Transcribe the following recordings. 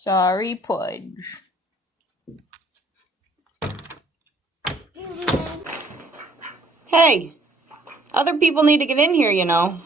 Sorry, Pudge. Hey, other people need to get in here, you know.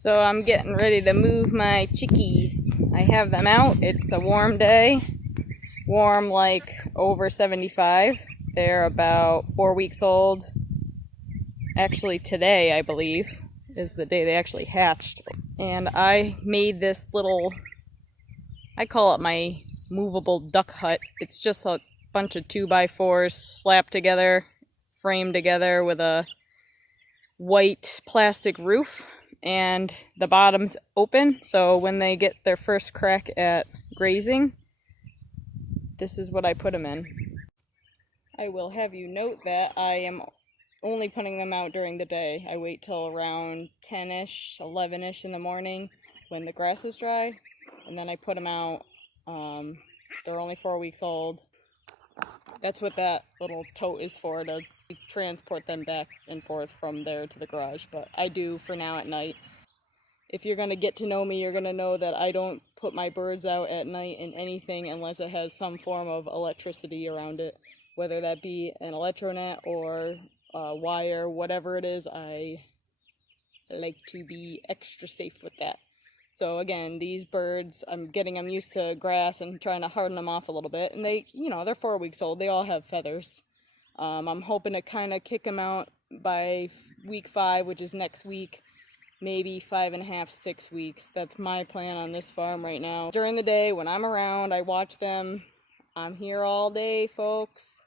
So I'm getting ready to move my chickies. I have them out. It's a warm day. Warm like over 75. They're about 4 weeks old. Actually today, I believe, is the day they actually hatched. And I made this little, I call it my movable duck hut. It's just a bunch of 2x4s slapped together, framed together with a white plastic roof. And the bottom's open, so when they get their first crack at grazing, this is what I put them in. I will have you note that I am only putting them out during the day. I wait till around 10-ish, 11-ish in the morning when the grass is dry, and then I put them out. They're only 4 weeks old. That's what that little tote is for, to transport them back and forth from there to the garage, but I do for now at night. If you're going to get to know me, you're going to know that I don't put my birds out at night in anything unless it has some form of electricity around it, whether that be an electronet or wire, whatever it is. I like to be extra safe with that. So again, these birds, I'm getting them used to grass and trying to harden them off a little bit, and they, you know, they're 4 weeks old. They all have feathers. I'm hoping to kind of kick them out by week 5, which is next week, maybe 5.5, 6 weeks. That's my plan on this farm right now. During the day, when I'm around, I watch them. I'm here all day, folks.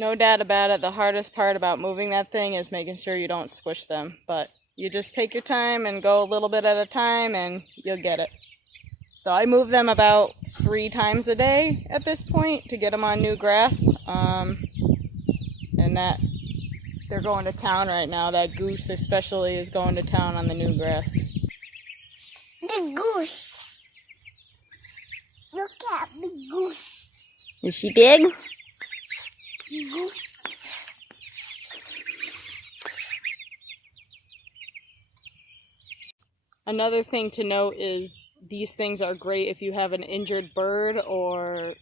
No doubt about it, the hardest part about moving that thing is making sure you don't squish them. But you just take your time and go a little bit at a time and you'll get it. So I move them about 3 times a day at this point to get them on new grass. And that they're going to town right now. That goose especially is going to town on the new grass. The goose. Look at the goose. Is she big? Another thing to note is these things are great if you have an injured bird or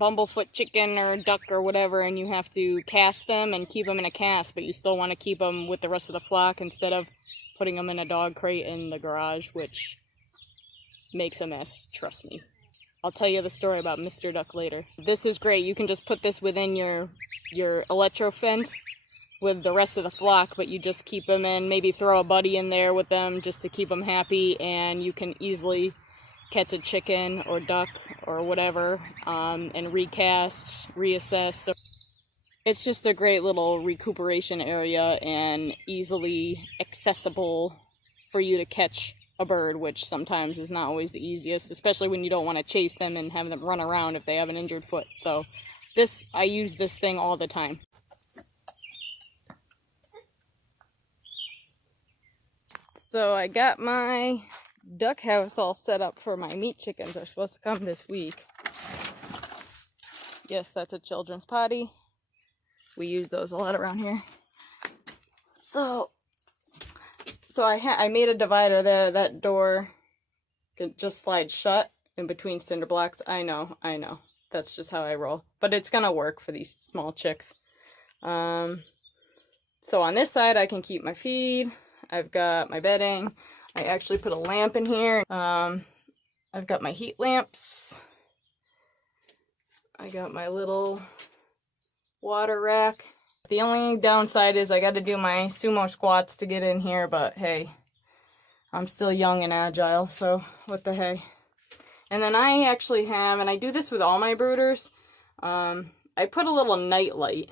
bumblefoot chicken or duck or whatever, and you have to cast them and keep them in a cast, but you still want to keep them with the rest of the flock instead of putting them in a dog crate in the garage, which makes a mess, trust me. I'll tell you the story about Mr. Duck later. This is great. You can just put this within your electro fence with the rest of the flock, but you just keep them in, maybe throw a buddy in there with them just to keep them happy, and you can easily catch a chicken or duck or whatever, and recast, reassess. So it's just a great little recuperation area and easily accessible for you to catch a bird, which sometimes is not always the easiest, especially when you don't want to chase them and have them run around if they have an injured foot. So I use this thing all the time. So I got my duck house all set up for my meat chickens. They're supposed to come this week. Yes, that's a children's potty. We use those a lot around here. So I made a divider there. That door just slides shut in between cinder blocks. I know. That's just how I roll. But it's gonna work for these small chicks. So on this side, I can keep my feed. I've got my bedding. I actually put a lamp in here. I've got my heat lamps. I got my little water rack. The only downside is I got to do my sumo squats to get in here, but hey, I'm still young and agile, so what the hey. And then I actually have, and I do this with all my brooders, I put a little night light.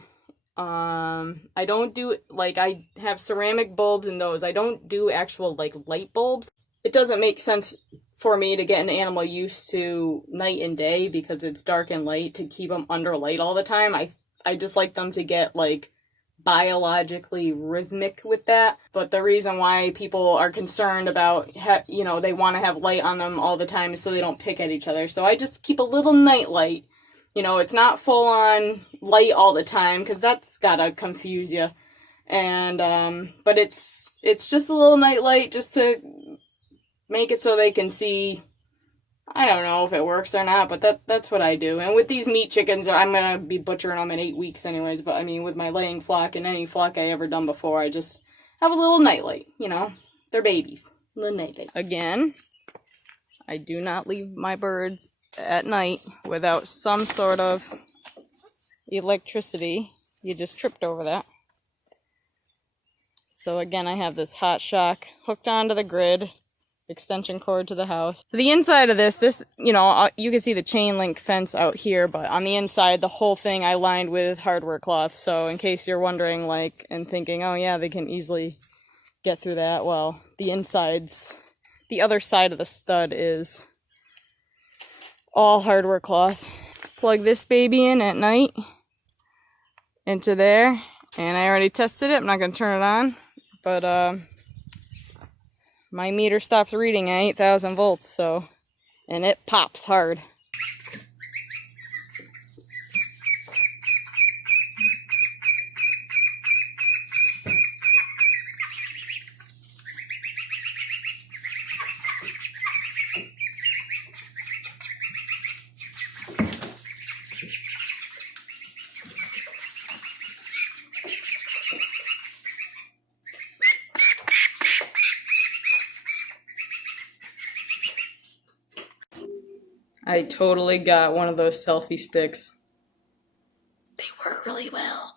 I don't do, like, I have ceramic bulbs in those. I don't do actual, like, light bulbs. It doesn't make sense for me to get an animal used to night and day because it's dark and light to keep them under light all the time. I just like them to get, like, biologically rhythmic with that. But the reason why people are concerned about, they want to have light on them all the time is so they don't pick at each other. So I just keep a little night light. It's not full on light all the time because that's gotta confuse you. And, but it's just a little night light just to make it so they can see. I don't know if it works or not, but that's what I do. And with these meat chickens, I'm going to be butchering them in 8 weeks anyways. But, I mean, with my laying flock and any flock I ever done before, I just have a little nightlight, They're babies. Little nightlight. Again, I do not leave my birds at night without some sort of electricity. You just tripped over that. So, again, I have this hot shock hooked onto the grid. Extension cord to the house. So the inside of this, you can see the chain link fence out here, but on the inside, the whole thing I lined with hardware cloth. So in case you're wondering, and thinking, oh yeah, they can easily get through that. Well, the other side of the stud is all hardware cloth. Plug this baby in at night into there, and I already tested it. I'm not going to turn it on, but my meter stops reading at 8,000 volts, and it pops hard. I totally got one of those selfie sticks. They work really well.